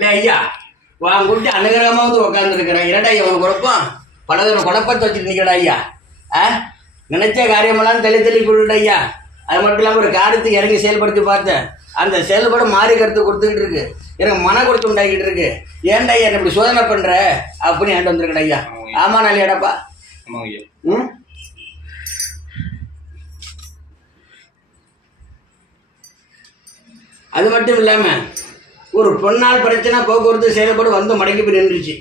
இல்லை ஐயா வாங்க கூட்டி அனுகிரகமாக வந்து உட்காந்துருக்கிறேன். இரண்டா ஐயா உனக்கு குழப்பம் பலதோட குழப்பத்தை வச்சுட்டு நிற்கடா ஐயா. நினைச்ச காரியமெல்லாம் தெளி கொடுட்ட ஐயா. அது மட்டும் இல்லாமல் ஒரு காரியத்தை இறங்கி செயல்படுத்தி பார்த்தேன். அந்த செயல்பாடு மாறி கருத்து கொடுத்துக்கிட்டு இருக்கு. எனக்கு மன கொடுத்து உண்டாக்கிட்டு இருக்கு. ஏன்டா ஐயா இப்படி சோதனை பண்ற அப்படின்னு என்கிட்ட வந்துருக்கடா ஐயா. ஆமா நாளையாடாப்பா. ம் அது மட்டும் இல்லாமல் ஒரு பொன்னால் பிரச்சனை போக்குவரத்து செயல்பாடு வந்து மடங்கி போய் நின்றுச்சு.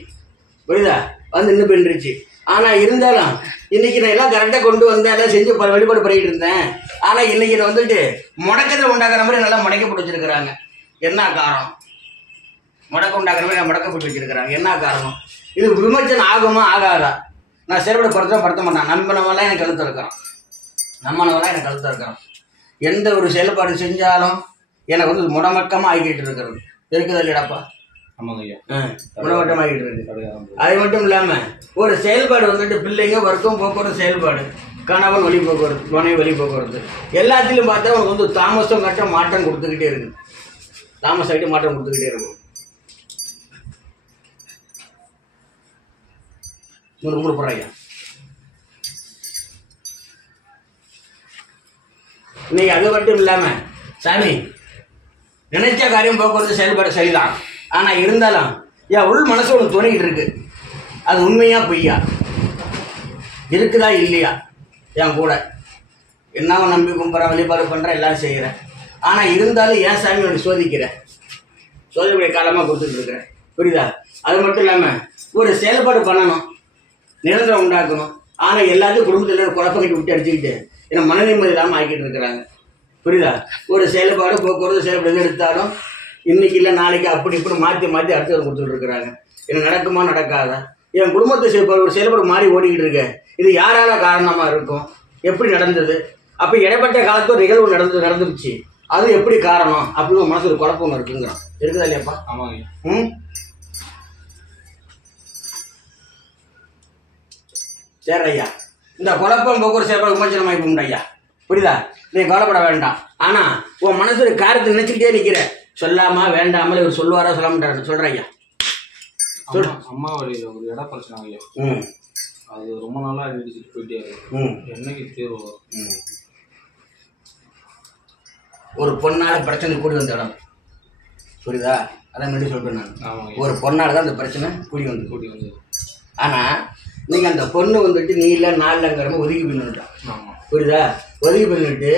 புரியுதா? வந்து நின்று போய் நின்றுச்சு. ஆனால் இருந்தாலும் இன்றைக்கி நான் எல்லாம் கரெக்டாக கொண்டு வந்தேன், எல்லாம் செஞ்சு வழிபாடு பண்ணிக்கிட்டு இருந்தேன். ஆனால் இன்றைக்கி நான் வந்துட்டு முடக்கத்தில் உண்டாக்குற மாதிரி நல்லா முடக்கப்பட்டு வச்சுருக்கிறாங்க. என்ன காரணம்? முடக்கம் உண்டாக்குற மாதிரி நான் முடக்கப்பட்டு வச்சுருக்கிறாங்க. என்ன காரணம்? இது விமர்சனம் ஆகுமா ஆகாதா? நான் செயல்படுத்த மாட்டேன். நம்பினவெல்லாம் எனக்கு கழுத்து இருக்கிறோம். நம்மனவெல்லாம் எனக்கு கழுத்து இருக்கிறோம். எந்த ஒரு செயல்பாடு செஞ்சாலும் எனக்கு வந்து முடமக்கமாக ஆகிக்கிட்டு இருக்கிறது இருக்குதா இல்லையாப்பா? ஆமாங்க ஐயா. முடமட்டமாக ஆகிட்டு இருக்கு. அது மட்டும் இல்லாமல் ஒரு செயல்பாடு வந்துட்டு பிள்ளைங்க வர்க்கம் போக்குவரத்து செயல்பாடு, கணவன் வழி போக்குவரத்து, துணை வழி போக்குவரத்து எல்லாத்திலும் பார்த்தா உனக்கு வந்து தாமசம் கட்ட மாற்றம் கொடுத்துக்கிட்டே இருக்கு. தாமசம் ஆகிட்டு மாற்றம் கொடுத்துக்கிட்டே இருக்கும். மூணு போடுறாங்க. இன்னைக்கு அது மட்டும் இல்லாமல் சாமி நினைச்ச காரியம் போக்குவரத்து செயல்பாடு சரிதான். ஆனால் இருந்தாலும் என் உள் மனசு ஒன்று தோணிக்கிட்டு இருக்கு. அது உண்மையா பொய்யா? இருக்குதா இல்லையா? என் கூட என்ன நம்பி கும்பிட்றேன், வழிபாடு பண்ணுறேன், எல்லாம் செய்கிறேன். ஆனால் இருந்தாலும் ஏன் சாமி ஒன்று சோதிக்கிறேன், சோதனைக்கூடிய காலமாக கொடுத்துட்டு இருக்கிறேன். புரியுதா? அது மட்டும் இல்லாமல் ஒரு செயல்பாடு பண்ணணும், நிரந்தரம் உண்டாக்கணும். ஆனால் எல்லாத்தையும் குடும்பத்தில் குழப்பம் கட்டி விட்டு அடிச்சுக்கிட்டு ஏன்னா மன நிம்மதி இல்லாமல் ஆக்கிட்டு இருக்கிறாங்க. புரியுதா? ஒரு செயல்பாடு போக்குவரத்து செயல்பாடு எடுத்தாலும் இன்னைக்கு இல்லை நாளைக்கு அப்படி இப்படி மாற்றி அடுத்தது கொடுத்துட்டு இருக்கிறாங்க. என்ன நடக்குமா நடக்காதா? என் குடும்பத்தை செயல்பாடு ஒரு செயல்பாடு மாறி ஓடிக்கிட்டு இருக்கு. இது யாரால காரணமாக இருக்கும்? எப்படி நடந்தது? அப்போ இடைப்பட்ட காலத்தோட நிகழ்வு நடந்துருச்சு. அது எப்படி காரணம் அப்படின்னு மனசு ஒரு குழப்பம் இருக்குங்கிறான். இருக்குதா இல்லையாப்பா? ஆமாங்க. சரி ஐயா, இந்த குழப்பம் போக்குவரத்து செயல்பாடு விமர்சனம் ஆகிப்போம் ஐயா. புரியுதா? நீ கவலைப்பட வேண்டாம். ஆனால் உன் மனசு ஒரு காரியத்தை நினைச்சுக்கிட்டே நிற்கிற. சொல்லாமா வேண்டாமல் இவர் சொல்லுவாரா சொல்ல மாட்டாரு? சொல்கிறேன் ஐயா. அம்மா வழியில் ஒரு இட பிரச்சனை ஐயா. அது ரொம்ப நாளாக அடிச்சுட்டு போயிட்டே இருக்கு. என்னைக்கு தேர்வு வரும்? ஒரு பொண்ணால் பிரச்சனை கூடி வந்த இடம். புரியுதா? அதான் முன்னாடி சொல்கிறேன் நான். ஒரு பொண்ணால் தான் அந்த பிரச்சனை கூடி வந்தது. ஆனால் நீங்கள் அந்த பொண்ணு வந்துட்டு நீ இல்லை நாலுங்கிற ஒதுக்கி பண்ணிட்டான். ஆமாம். புரியுதா? ஒதுக்கி பண்ணிட்டு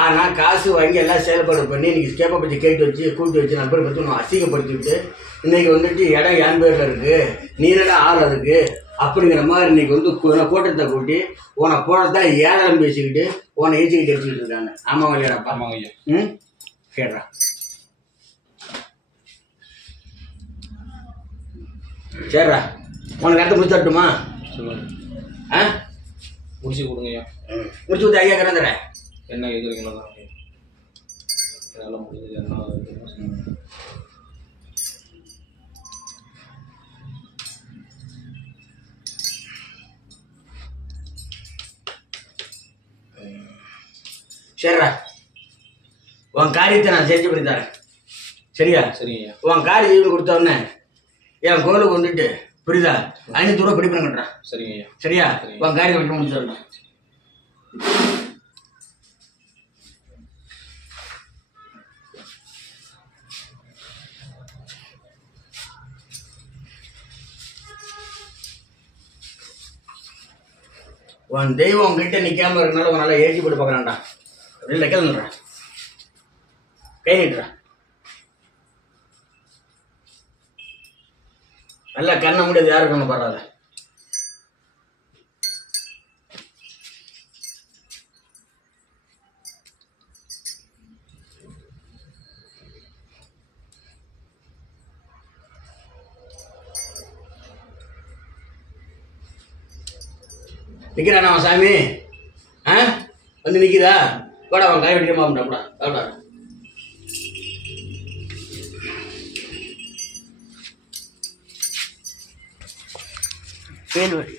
ஆனால் காசு வாங்கி எல்லாம் செயல்பாடு பண்ணி இன்றைக்கி ஸ்கேப்பை பற்றி கேட்டு வச்சு கூட்டி வச்சு நம்பரை பற்றி ஒன்று அசிங்கப்படுத்திவிட்டு இன்றைக்கி வந்துட்டு இடம் என் பேரில் இருக்குது, நீனடா ஆள் இருக்குது அப்படிங்கிற மாதிரி இன்றைக்கி வந்து கூட்டத்தை கூட்டி உன்னை போனதான் ஏழம் பேசிக்கிட்டு உன்னை ஏச்சிக்கிட்டு வச்சுக்கிட்டு இருக்காங்க. ஆமாம் இல்லையாப்பா? ஆமாங்க ஐயா. கேட்றா. சரிடா, உனக்கு அடுத்து முடிச்சு தட்டுமா? முடிச்சு கொடுங்க ஐயா. முடிச்சு கொடுத்து ஐயா கிடந்துறேன். என்ன கேட்குறீங்களா? என்னால் முடிஞ்சது என்ன? சரிடா, உன் காரியத்தை நான் செஞ்சு பண்ணி தரேன். சரியா? சரிங்க. உன் காரியம் செஞ்சு கொடுத்தோடனே என் கோலுக்கு வந்துட்டு புரியுதா 500 ரூபா பிடி பண்ண கட்டுறான். சரிங்க. சரியா? உன் காரியத்தை விட்டு முடிச்சிடணும். உன் தெய்வம் உங்ககிட்ட நிற்காம இருக்கனால உன் நல்லா ஏற்றி போட்டு பார்க்குறான்டா. இல்லை கிளம்புறான், கை நீட்டுறான். நல்லா கண்ண முடியாது யாருக்கு ஒன்று பரவாயில்ல. நிற்கிறானா அவன் சாமி? வந்து நிற்கிதா? கூட அவன் கை வெட்டிக்கமா கூட அவ்வளோ வேல் வெட்டி